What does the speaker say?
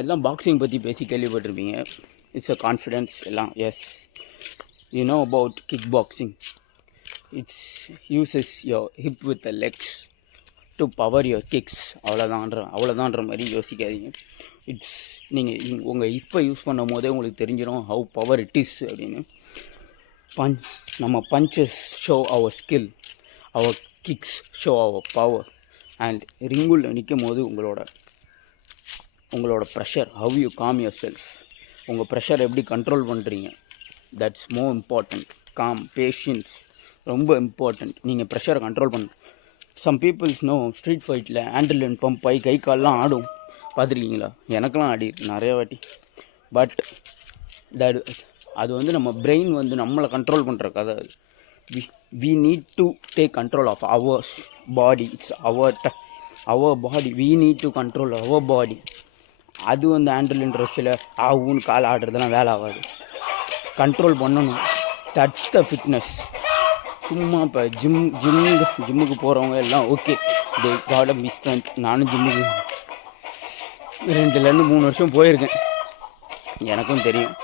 எல்லாம் பாக்ஸிங் பற்றி பேசி கேள்விப்பட்டிருப்பீங்க. இட்ஸ் அ கான்ஃபிடென்ஸ் எல்லாம். Yes, you know about kick boxing. It's uses your hip with the legs to power your kicks. அவ்வளோதான்ற மாதிரி யோசிக்காதீங்க. இட்ஸ் நீங்கள் உங்கள் ஹிப்பை யூஸ் பண்ணும் போதே உங்களுக்கு தெரிஞ்சிடும் ஹவு பவர் இட் இஸ் அப்படின்னு. நம்ம punches show our skill, our kicks show our power. And ரிங்குள்ள நிற்கும் போது உங்களோட pressure, how you calm your self, உங்கள் ப்ரெஷர் எப்படி கண்ட்ரோல் பண்ணுறீங்க, that's more important. Calm, patience ரொம்ப இம்பார்ட்டண்ட். நீங்கள் ப்ரெஷரை கண்ட்ரோல் பண்ண. சம் பீப்புள்ஸ் நோ ஸ்ட்ரீட் ஃபைட்டில் ஆண்ட்ரிலின் பம்ப் ஆகி கை கால்லாம் ஆடும், பார்த்துருக்கீங்களா? எனக்கெல்லாம் ஆடிருக்கு நிறைய வாட்டி. பட் அது வந்து நம்ம பிரெயின் வந்து நம்மளை கண்ட்ரோல் பண்ணுற கதை. we need to take control of our body. It's our body. We need to control our body. அது வந்து ஆண்ட்ரிலின் ரஷ்ஷில் ஆகுன்னு கால் ஆடுறதுலாம் வேலை ஆகாது. கண்ட்ரோல் பண்ணணும். That's the fitness. சும்மா இப்போ ஜிம்முக்கு போகிறவங்க எல்லாம் okay, they got be strength. நானும் ஜிம்முக்கு 2-3 வருஷம் போயிருக்கேன், எனக்கும் தெரியும்.